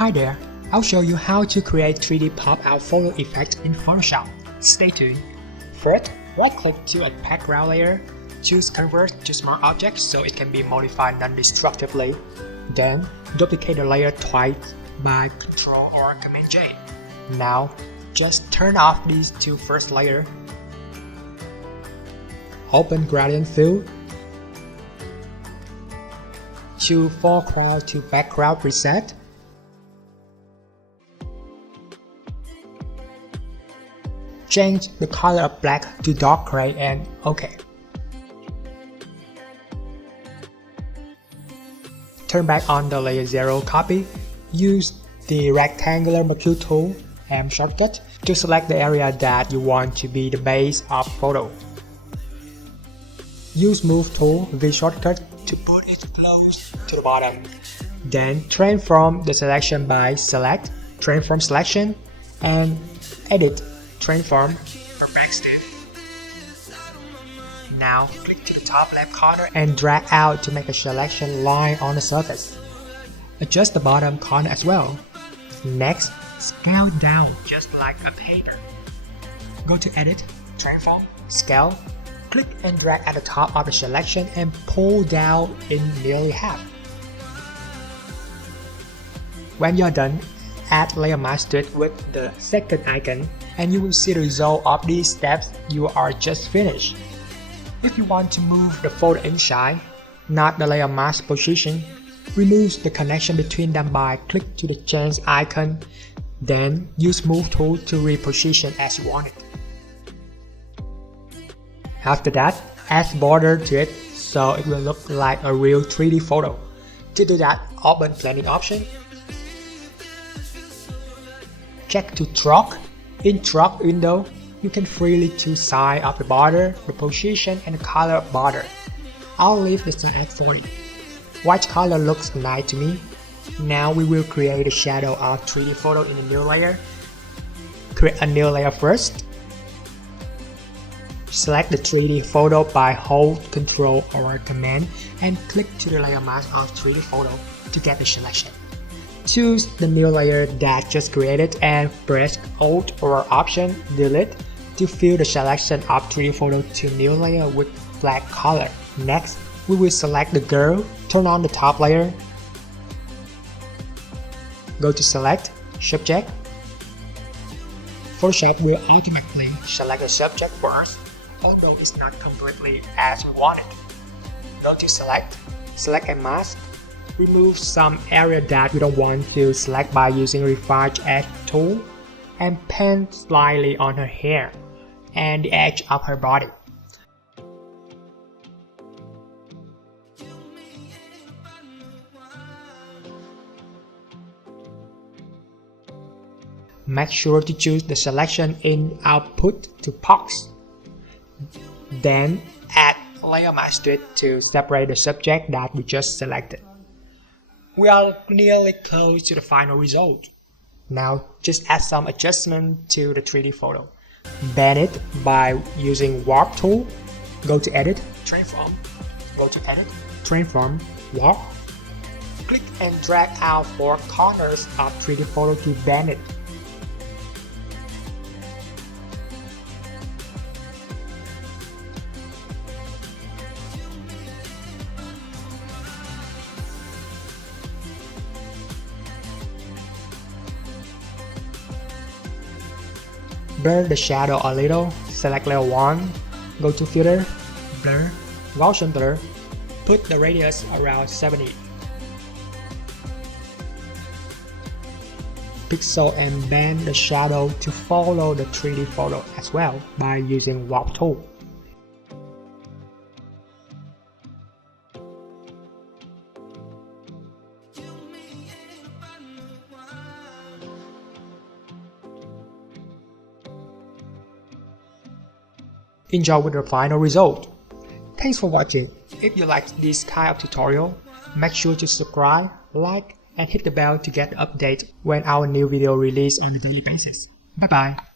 Hi there, I'll show you how to create 3D pop-out photo effect in Photoshop. Stay tuned. First, right-click to a background layer, choose Convert to Smart Object so it can be modified non-destructively. Then, duplicate the layer twice by Ctrl or Command J. Now, just turn off these two first layers. Open Gradient Fill. Choose Foreground to Background Reset. Change the color of black to dark gray and OK. Turn back on the layer 0 copy. Use the rectangular marquee tool and shortcut to select the area that you want to be the base of photo. Use Move tool V shortcut to put it close to the bottom. Then transform the selection by Select, Transform Selection, and Edit, Transform Perspective. Now click to the top left corner and drag out to make a selection line on the surface. Adjust the bottom corner as well. Next, scale down just like a paper. Go to Edit, Transform, Scale. Click and drag at the top of the selection and pull down in nearly half. When you're done, add layer mask to it with the second icon and you will see the result of these steps you are just finished. If you want to move the photo inside, not the layer mask position, remove the connection between them by click to the change icon, then use Move tool to reposition as you want it. After that, add border to it so it will look like a real 3D photo. To do that, open Blending option. Check to Stroke. In Stroke window, you can freely choose size of the border, the position, and the color of border. I'll leave the select for you. White color looks nice to me. Now we will create a shadow of 3D photo in a new layer. Create a new layer first. Select the 3D photo by hold Ctrl or Command and click to the layer mask of 3D photo to get the selection. Choose the new layer that just created and press Alt or Option Delete to fill the selection of 3D photo to new layer with black color. Next, we will select the girl, turn on the top layer. Go to Select, Subject. Photoshop will automatically select the subject first, although it's not completely as we wanted. Go to Select, select a mask. Remove some area that we don't want to select by using Refine Edge tool and paint slightly on her hair and the edge of her body. Make sure to choose the selection in Output to Box. Then add layer mask to it to separate the subject that we just selected. We are nearly close to the final result. Now just add some adjustment to the 3D photo. Bend it by using Warp tool. Go to Edit, Transform. Go to Edit, Transform, Warp. Click and drag out 4 corners of 3D photo to bend it. Blur the shadow a little, select layer 1, go to Filter, Blur, Gaussian Blur, put the radius around 70. Pixel and bend the shadow to follow the 3D photo as well by using Warp tool. Enjoy with the final result. Thanks for watching. If you like this kind of tutorial, make sure to subscribe, like, and hit the bell to get the update when our new video release on a daily basis. Bye bye.